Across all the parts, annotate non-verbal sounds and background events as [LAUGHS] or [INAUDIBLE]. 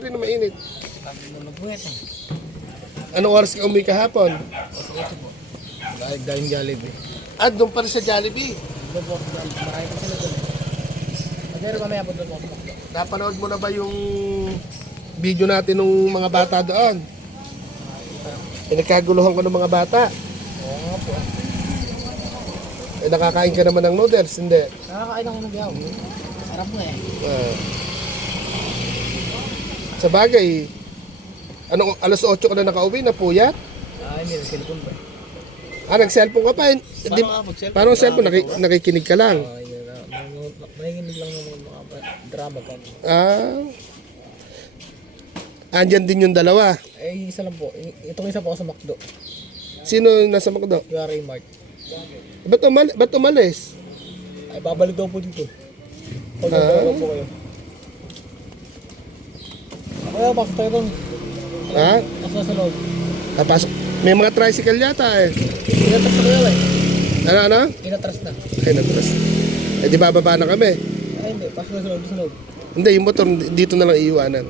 Rin na mainit. Mo. Anong oras ka umuwi kahapon? Dahil galing Jollibee. At doon pa rin sa Jollibee. Doon po, marami pa sila doon. Po doon po. Napanood mo na ba yung video natin ng mga bata doon? Pinagkaguluhan ko ng mga bata. Oo nga po. Eh, nakakain ka naman ng noodles, hindi? Nakakain ako ng yaw. Sarap na eh. Ah. Sa bagay, anong alas 8 ka na nakauwi na puyat? Ah, hindi. Cellphone ba? Ah, nag-cellphone ka pa. eh. Di, Paano? Cellphone? parang cellphone, naki, nakikinig ka lang. Ah, yun na. Mahinginig lang ng mga drama ko. Ah. Andyan din yung dalawa. Eh, isa lang po. I- Itong isa po ako sa McDo. Sino yung nasa McDo? Yari Mart. Ba't, umal ba't umalis? Ay, babalik daw po dito. Pag Ah. ah. po kayo. Kaya, pasok tayo doon. Ha? Pasok sa loob. Ah, pasok. May mga tricycle yata eh. Inatras na kayo eh. Ano, ano? Inatras na. Ay, natras. Eh, di bababa na kami. Ay, hindi. Pasok na sa loob. Sa loob. Hindi, yung motor dito na lang iiwanan.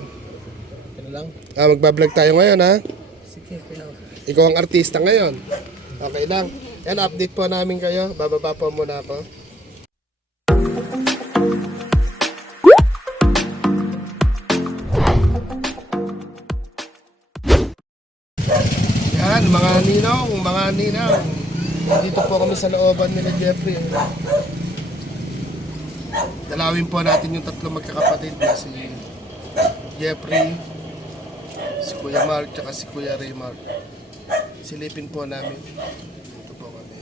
Ano lang? Ah, magbablog tayo ngayon ha. Sige, kaya. Ikaw ang artista ngayon. Okay lang. Yan, update po namin kayo. Bababa po muna ako. Ninang. Dito po kami sa looban nila Jeffrey. Dalawin po natin yung tatlo magkakapatid na si Jeffrey, si Kuya Mark, tsaka si Kuya Raymar. Silipin po namin. Ito po kami.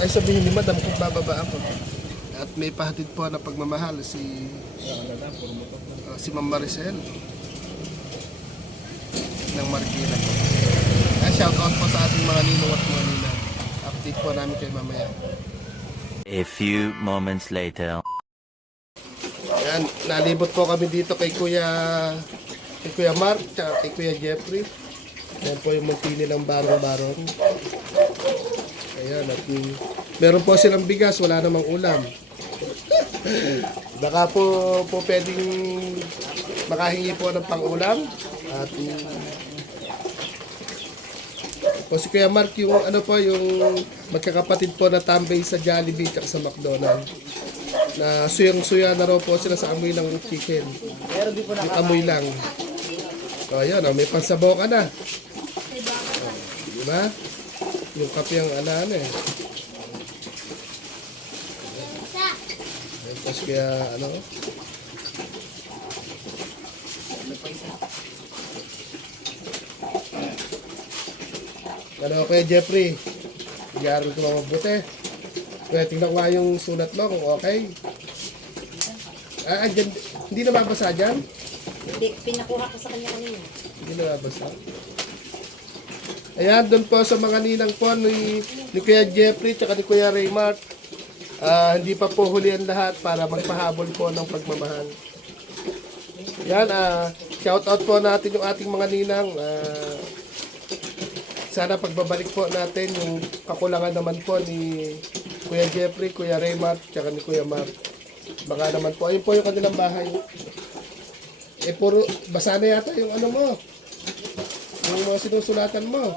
Ay sabihin ni Madam kung bababa ako. At may pahatid po na pagmamahal si uh, si Ma'am Maricel ng Marikina po. Ay, shout out po sa ating mga ninong at mga ninang. Update po namin kay mamaya. A few moments later. Ayan, nalibot po kami dito kay Kuya kay Kuya Mark at kay Kuya Jeffrey. Ayan po yung munti nilang barong-barong. Ayan, at yung, meron po silang bigas, wala namang ulam. [LAUGHS] Baka po, po pwedeng makahingi po ng pang-ulam. At yung, po si Kuya Mark, yung ano po, yung magkakapatid po na tambay sa Jollibee at sa McDonald's na suyang-suya na raw po sila sa amoy ng chicken. Yung amoy lang. So, ayun, oh, may pansabaw ka na. Oh, di ba? Yung kape ang alaan eh. Tapos kaya, ano? Ano kay Jeffrey? Nagyaral ko mabuti. Kaya tingnan ko nga yung sulat mo kung okay. Ah, andyan, hindi na mabasa dyan? Hindi, pinakuha ko sa kanya kanina. Hindi na mabasa. Ayan, doon po sa mga ninang po ni, ni Kuya Jeffrey at ni Kuya Raymart. Ah, hindi pa po huli ang lahat para magpahabol po ng pagmamahal. Yan, ah, shout out po natin yung ating mga ninang. Ah, sana pagbabalik po natin yung kakulangan naman po ni Kuya Jeffrey, Kuya Raymart, tsaka ni Kuya Mark. Baka naman po, ayun po yung kanilang bahay. Eh, puro, basa na yata yung ano mo. Yung mga sinusulatan mo.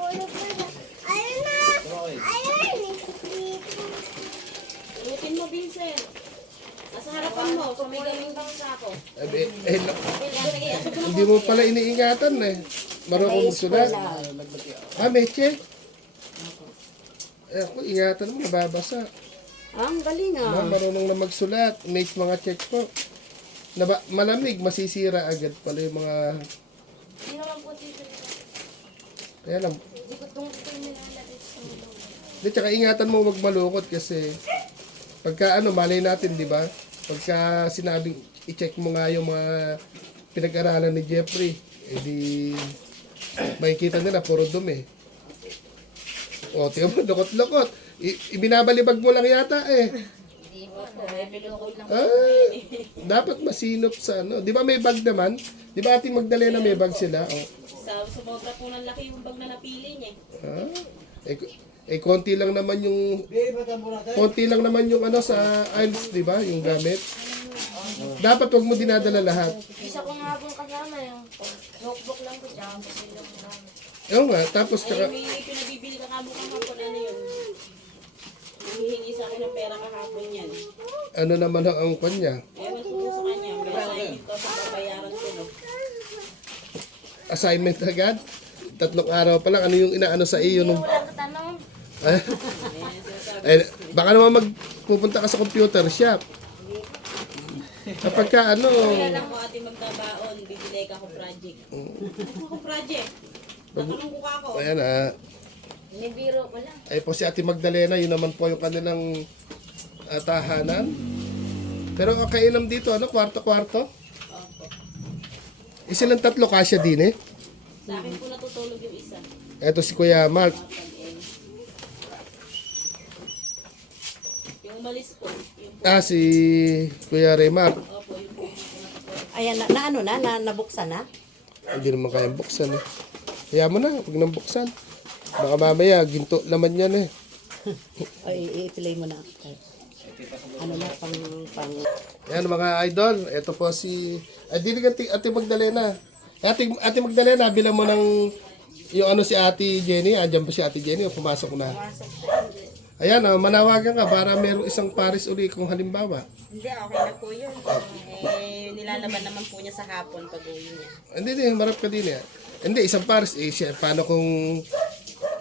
Ulitin mo, Vincent. Nasa harapan mo, sa may galing bang sako. Eh, eh, eh, na- hindi mo pala iniingatan eh. Marunong magsulat. Ah, meche. Eh, ako, ingatan mo, nababasa. Ah, ang galing Ah, ah. marunong na magsulat. Make mga check po. Naba, malamig, masisira agad pala yung mga... Hindi naman po dito. Kaya lang. Hindi ko itong ito yung nilalagay sa. Di, tsaka ingatan mo wag malungkot kasi pagka ano, malay natin, di ba? Pagka sinabing i-check mo nga yung mga pinag-aralan ni Jeffrey, edi makikita nila puro dumi. O, tingnan mo, lukot-lukot. I- ibinabalibag mo lang yata eh. Hindi po pinukol lang. Ah, dapat masinop sa ano. Di ba may bag naman? Di ba ating Magdalena may bag sila? O, Sa sumobra po ng laki yung bag na napili niya. ah, eh, Eh, konti lang naman yung konti lang naman yung ano sa aisles, di ba? Yung gamit. Dapat wag mo dinadala lahat. Isa ko nga pong kasama yung notebook lang ko tsaka kasi yung gamit. Oo nga, tapos Ay, tsaka, may pinabibili ka kamo kahapon, ano yun? Hihingi sa akin ng pera kahapon yan. ano naman ang ang kanya. Ewan ko po sa kanya. May assignment ko sa babayaran ko, no? Assignment agad. Tatlong araw pa lang. Ano yung inaano sa iyo nung... Walang katanong. Eh, [LAUGHS] eh, baka naman magpupunta ka sa computer shop. Kapag ka ano... Kaya lang ko ate magtabaon, bibili ka ako project. Ano project? Natanong ko ka ako. Ayan ah. Nibiro ko lang. Ay po si Ate Magdalena, yun naman po yung kanilang ah, tahanan. Pero ang kainom dito, ano, kwarto-kwarto? Opo. Isa lang tatlo, kasya din eh. Sa akin po natutulog yung isa. Eto si Kuya Mark. Pag-end. Yung umalis po, yung po, Ah, si Kuya Reymar. opo, yung po. Ayan, na, na ano na, na nabuksan na? Hindi naman kayang buksan eh. Kaya mo na, huwag nang buksan. Baka mamaya, ginto laman yan eh. [LAUGHS] Ay, i-play mo na. Ano na, pang, pang, Yan mga idol, ito po si... Ay, dili ka ti- Ate Magdalena. Ate, Ate Magdalena, bilang mo ng... Yung ano si Ate Jenny, andyan po si Ate Jenny, o pumasok na. Ayan, oh, manawagan ka para meron isang pares uli kung halimbawa. Hindi, okay na po yun. Eh, nilalaban naman po niya sa hapon pag uwi niya. Hindi, hindi, marap ka din eh. Hindi, isang pares, eh, siya, paano kung...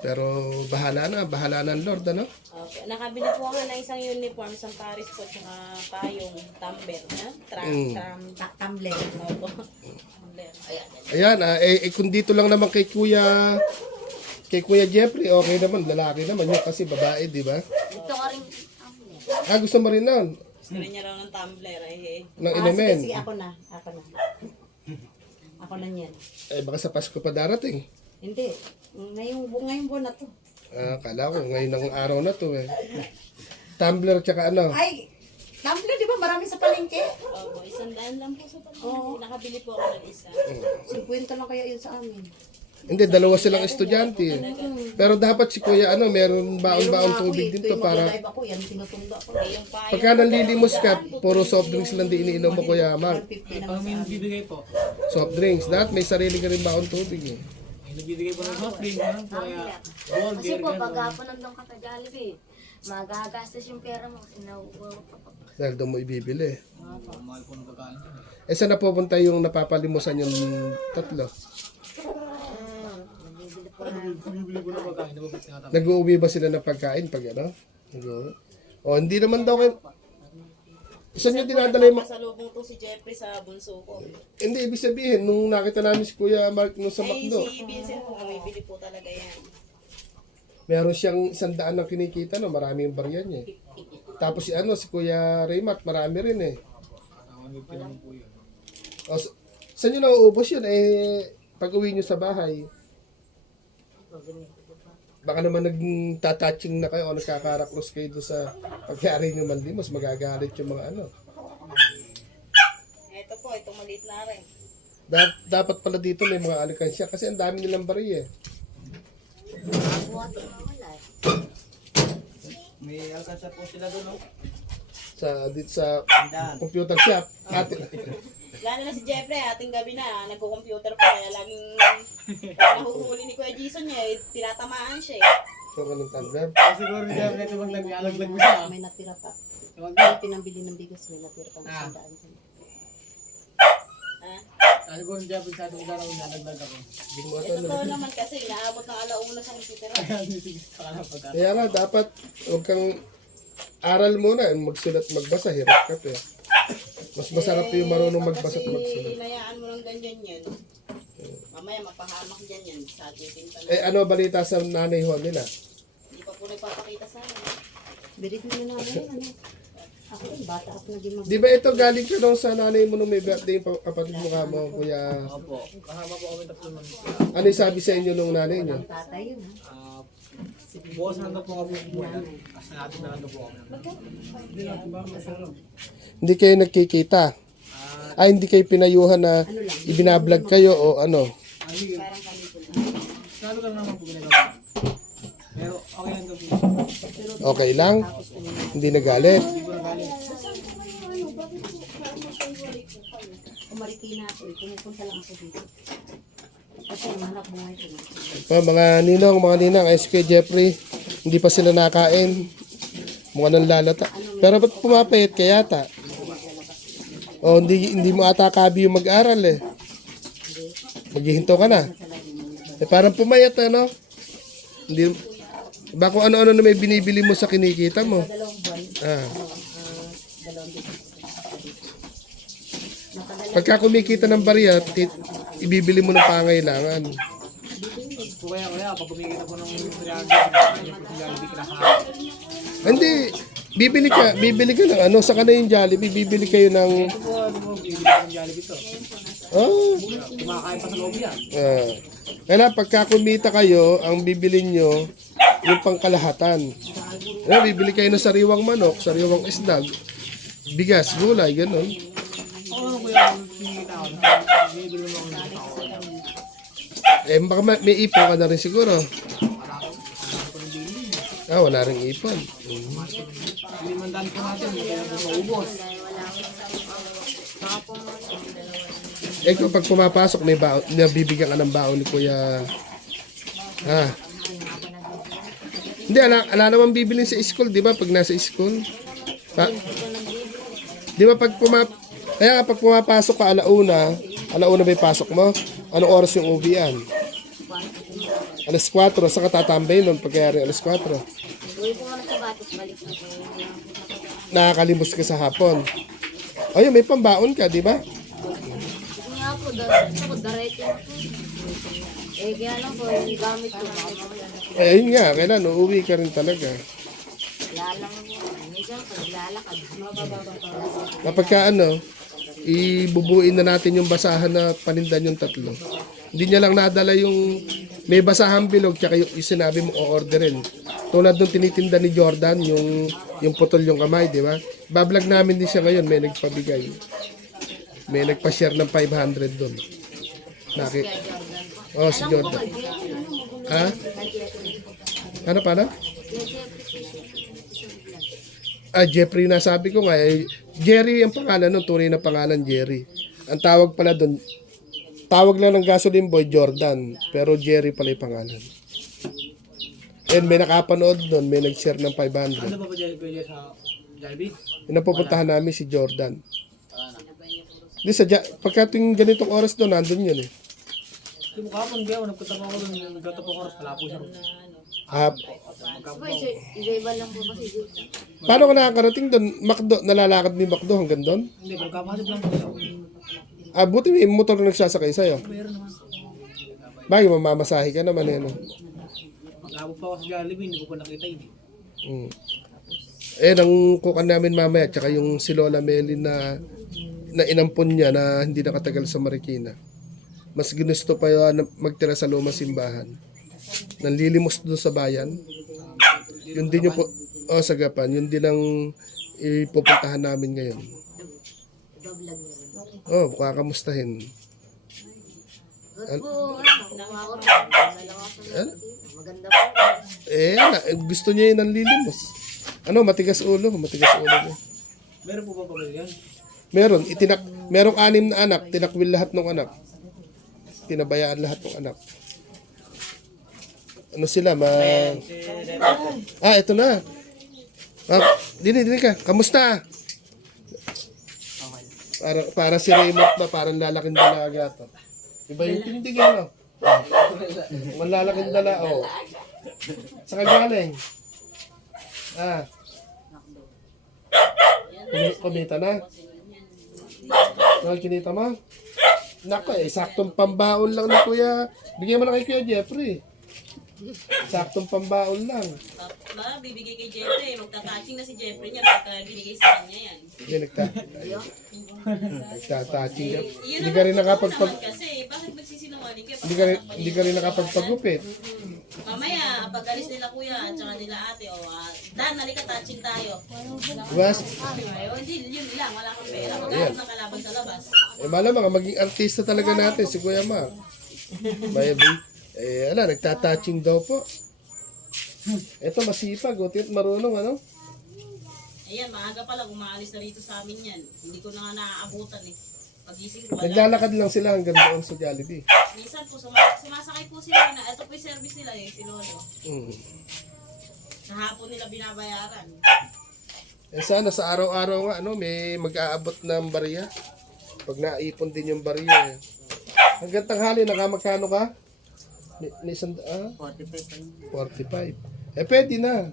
Pero bahala na, bahala na ang Lord, ano? Okay. Nakabili po ako ng isang uniform, isang paris po, tsaka payong, tumbler, ha? Tram, Mm. tram, ta- tumbler. opo. Tumbler. Ayan. Ayan, ah, eh, eh, kung dito lang naman kay Kuya... Kay Kuya Jeffrey, okay naman, lalaki naman yun kasi babae, di ba? Ito ka rin. Ah, gusto mo rin nun, Gusto rin niya raw ng tumbler, eh. ng Ah, sige, inumin. sige, ako na. Ako na. [LAUGHS] Ako na yan. Eh, baka sa Pasko pa darating. Hindi. Ngayong, ngayong buwan na to. Ah, kala ko ngayon ang araw na to eh. Tumbler tsaka ano. Ay, tumbler, di ba? Marami sa palengke. Opo, isang daan lang po sa pamilya. Nakabili po ako ng isa. 50 lang kaya yun sa amin. Hindi, dalawa silang estudyante. eh. Pero dapat si Kuya ano, meron baon-baon tubig din to para ako yan, tinutunda ko. Eh, yung pagka nanlilimos ka, puro soft drinks lang di iniinom mo Kuya Mark. 150 naman sa amin. Bibigay po. Soft drinks. Dapat may sarili ka rin baon tubig eh. Ay, nagbibigay po ng soft drink. Ano? Kaya, gold, Kasi po, pag ako nandun ka sa Jollibee, magagastos yung pera mo kasi nauuwaw ka pa. Dahil doon mo ibibili. mahal po ng pagkain. Eh saan napupunta yung napapalimusan yung tatlo? Bibili po ng pagkain. Nababit nga tapos. Nag-uuwi ba sila ng pagkain pag ano? Nag-uuwi? O, hindi naman daw kayo... Saan nyo dinadala yung... Pasalubong to si Jeffrey sa bunso ko. Hindi, ibig sabihin, nung nakita namin si Kuya Mark nung sa Ay, McDo, si Vincent po, bumibili po talaga yan. meron siyang isang daan ng kinikita, no? Marami yung barya niya. eh. Tapos si ano, si Kuya Raymat, marami rin eh. 150 naman po yun. O, sa- saan nyo nauubos yun? Eh, pag uwi nyo sa bahay, baka naman nagtatouching na kayo o nagkakarakros kayo doon sa pagkari nyo manlimos, magagalit yung mga ano. Ito po, itong maliit na rin. Da- dapat pala dito may mga alikansya kasi ang dami nilang barya eh. Buhat na wala eh. May alkansa po sila doon, no? Sa, dito sa computer shop. At, Lalo na si Jeffrey, ating gabi na, nagko-computer pa, kaya laging nahuhuli ni Kuya Jason niya, eh, tinatamaan siya eh. so, ganun. Ah, siguro hindi ako nito maglalaglag mo siya. May natira pa. Tawag May pinambili ng bigas, may natira pa ng Ah. sandaan dyan. Ah, Ah, siguro hindi ako sa itong daraw nilalaglag ako. Hindi mo eh, totoo naman kasi, inaabot ng alauna sa computer. [LAUGHS] Kaya sige sa kanang pagkain. Kaya nga, dapat huwag kang aral muna. Magsulat, magbasa, hirap ka pa eh. Mas masarap yung marunong magbasa at magsulat. inayaan mo lang ganyan yan. Mamaya mapahamak dyan yan sa ating pinta Eh, ano balita sa nanay ho nila? Hindi pa po nagpapakita sa amin. Birit mo na namin, ano? Ako rin, bata ako naging mag... Di ba ito galing ka nung sa nanay mo nung may birthday yung pa- kapatid mo ka mo, kuya? Opo. Kasama po kami tatlo nun. Ano yung sabi sa inyo nung nanay niyo? Tatay yun, ha? Ah, bukas na po kami buwan. Kasi natin na lang po kami. Hindi kayo nagkikita? Ay, hindi kayo pinayuhan na ibinablog kayo o ano? Ah, okay lang Okay lang? Hindi nagalit? Eh. Pa, mga ninong, mga ninang, SK Jeffrey, hindi pa sila nakain. Mukha nang lalata. Pero ba't pumapayat ka yata? O, hindi, hindi mo ata kabi yung mag-aral eh. Maghihinto ka na. Eh, parang pumayat ano? Hindi, ba kung ano-ano na may binibili mo sa kinikita mo? Ah. Pagka kumikita ng barya, ibibili mo ng pangailangan. Kaya kaya, pag kumikita po ng 300, yung po Jollibee kinakain. Hindi, bibili ka, bibili ka ng ano, sa na yung Jollibee, bibili kayo ng, ano po, bibili ng Jollibee to. oh, Kumakain pa sa loob yan. ah. Kaya pagka kumita kayo, ang bibili nyo, yung pangkalahatan. Ano, bibili kayo ng sariwang manok, sariwang isdag, bigas, gulay, ganun. Eh, baka ma- may ipon ka na rin siguro. Ah, wala rin ipon. Hindi man dami po natin, maubos. Eh, kung pag pumapasok, may baon, nabibigyan ka ng baon ni Kuya. Ha? Hindi, ala, ala naman bibilin sa school, di ba? Pag nasa school. Pa, di ba pag pumap... Kaya nga pag pumapasok ka alauna, alauna ba yung pasok mo? Anong oras yung uwian? Alas 4, saan ka tatambay nun pagkayari alas 4? Uwi po nga sa batis, balik na po. Nakakalimos ka sa hapon. Ayun, may pambaon ka, di ba? Sige nga po, gusto ko darete na po. Eh, kaya lang po, yung gamit ko, baka. Eh, ayun nga, kailan, uuwi ka rin talaga. Minsan, pag lalakad, Kapag ka ano, ibubuin na natin yung basahan na panindan yung tatlo. Hindi niya lang nadala yung may basahan bilog tsaka yung, yung sinabi mo o-orderin. Tulad nung tinitinda ni Jordan, yung yung putol yung kamay, di ba? Bablog namin din siya ngayon, may nagpabigay. May nagpa-share ng 500 doon. Naki Oh, si Jordan. Ha? Ano pa na? Ah, Jeffrey na sabi ko nga, eh, Jerry ang pangalan nun, tunay na pangalan Jerry. Ang tawag pala doon, tawag lang ng gasoline boy, Jordan. Pero Jerry pala yung pangalan. And may nakapanood doon, may nag-share ng 500. Ano ba ba Jollibee sa? Yung napupuntahan namin si Jordan. Di sa ja- pagka tuwing ganitong oras doon, nandun yun eh. Yung kahapon, biya, nagpunta pa ako ng gato po oras, wala po siya. Ah, iba-iba lang po kasi dito. paano ka nakakarating doon? Makdo, nalalakad ni Makdo hanggang doon? Hindi, pagkapatid lang po siya. Ah, buti may motor na nagsasakay sa'yo. Meron naman. Bagay, mamamasahe ka naman eh, no? Pa ako sa Jollibee, hindi ko pa nakita yun. eh. Mm. Eh, nang kukan namin mamaya, tsaka yung si Lola Melin na, na inampon niya na hindi nakatagal sa Marikina. Mas ginusto pa yun na magtira sa lumang simbahan. Nanlilimos doon sa bayan. Yun din yung po, oh, sa Gapan, yun din ang ipupuntahan namin ngayon. Oh, kakamustahin. Ba't po, ano, dito. Maganda po. Eh, na, eh, gusto niya yung nanlilimos. Ano, matigas ulo, matigas ulo niya. Meron po ba pamilya yan? Meron, itinak, merong anim na anak, tinakwil lahat ng anak. Pinabayaan lahat ng anak. Ano sila, ma... Ah, ito na. Ah, dini, dini ka. Kamusta? Para, para si Raymond ba, parang lalaking dalaga to. Iba yung tinitigyan, no? Malalaking dala, oh. Sa kagaling. Ah. Kumi- Kumita na. Ano kinita mo? Nako eh, saktong pambaon lang ni Kuya. Bigyan mo na kay Kuya Jeffrey. Saktong pambaon lang. Ma, bibigay kay Jeffrey. Magta-touching na si Jeffrey niya pagka binigay sa kanya yan. Hindi nagta... Nagtatouching ka. Yun Hindi ka rin nakapagpag... naman kasi, bakit magsisinungaling kayo? Hindi ka rin, hindi ka rin nakapagpagupit. Mamaya, pag alis nila kuya at saka nila ate, o oh, Dan, halika touching tayo. Bas, Ay, hindi, yun lang, wala kang pera. Maghanap ng kalaban sa labas. eh malamang maging artista talaga natin si Kuya Mark. Maybe. Eh, ala, nagtatouching daw po. Ito masipag, utit marunong ano? Ayan, maaga pa lang, umaalis na rito sa amin yan. Hindi ko na nga naaabutan eh. Pagising ko, wala. Naglalakad lang sila hanggang doon sa Jollibee. Minsan po, suma- sumasakay po sila na, ito po yung service nila eh, si Lolo. Mm. Sa hapon nila binabayaran. Eh sana sa araw-araw nga ano, may mag-aabot ng bariya. Pag naipon din yung bariya. Eh. Hanggang tanghali, nakamagkano ka? Ni, ni isang, ah? 45. 45. Eh, pwede na.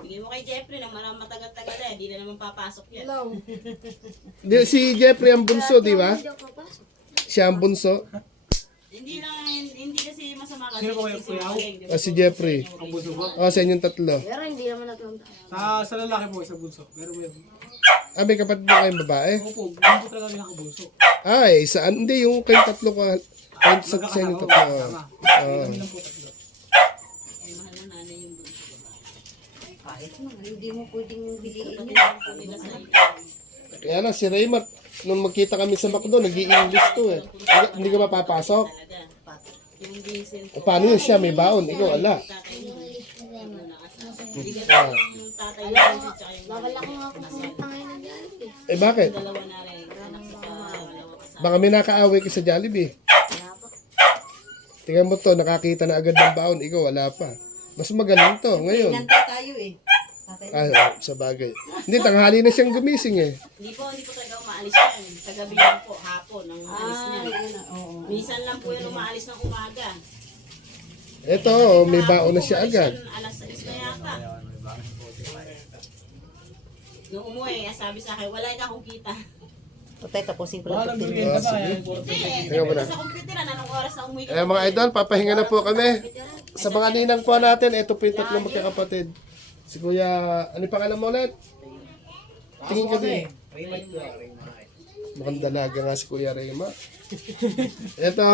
Bigay mo kay Jeffrey naman ang matagal-tagal eh, hindi na naman papasok yan. Di, si Jeffrey ang bunso, di ba? Siya ang bunso. Hindi lang, hindi kasi masama kasi. Sino po kayo, kuya? ba? Ah, si Jeffrey. Ang bunso po. Oh, sa inyong tatlo. Pero hindi naman natin Sa, sa lalaki po, sa bunso. Pero yun. Ah, may kapatid na kayong babae? Opo, bunso talaga yung nakabunso. Ay, saan? Hindi, yung kayong tatlo ka. Kayong sa, sa inyong tatlo. Tama. Oo. Kami lang po tatlo. Ay, mahal na nanay yung bunso. Kahit naman, hindi mo pwedeng biliin yun. lang po nila sa Kaya na, si Raymart, nung magkita kami sa McDo, nag english to eh. Hindi, hindi ka mapapasok. Yung Vincent O, paano yun siya? May baon. Ikaw, ala. na. Hindi Ah. yung tatay mo Vincent tsaka yung Bawal ako nga pumunta. Eh, bakit? dalawa na rin. Baka may nakaaway ka sa Jollibee. Tingnan mo to, nakakita na agad ng baon. Ikaw, wala pa. Mas magaling to ngayon. Nantay tayo eh. Tatay. Ah, sa bagay. Hindi, tanghali na siyang gumising eh. Hindi po, hindi po talaga umaalis yan. Sa gabi lang po, hapon, ang alis Ah, niya. yun na, oo. Minsan lang po yan umaalis ng umaga. Ito, oh, may baon na siya Umalis agad. yan Alas 6 na yata. Nung umuwi, sabi sa akin, wala na akong kita. Patay, tapusin ko lang. nagbigay ka ba? Puro Hindi, Tingnan mo na. sa computer, anong oras na umuwi Eh mga idol, papahinga na po kami. Sa mga ninang po natin, ito po yung tatlong magkakapatid. Si Kuya, ano yung pangalan mo ulit? Tingin ka din. Raymond po, Raymond. Mukhang dalaga nga si Kuya Rema. Ito,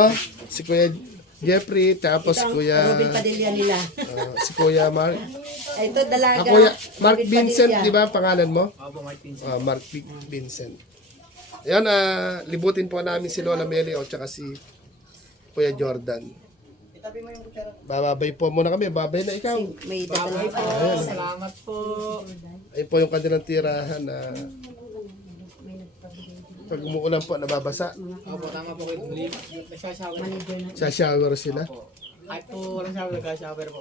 si Kuya Jeffrey, tapos Kuya, Robin Padilla nila. ah, si Kuya Mark. Ay, Ito, dalaga. Ah, Kuya Mark Robin Vincent, Padilla. di ba pangalan mo? Opo, Martin. Ah, Mark Vic- Vincent. Ayan, ah, libutin po namin si Lola Meli o tsaka si Kuya Jordan. Bababay po muna kami. Babay na ikaw. May dadala pa. Salamat po. Ayun po yung kanilang tirahan na pag umuulan po, nababasa. Opo, tama po kayo. Nagsashower. Sa shower sila. Kahit po walang shower, nagka-shower po.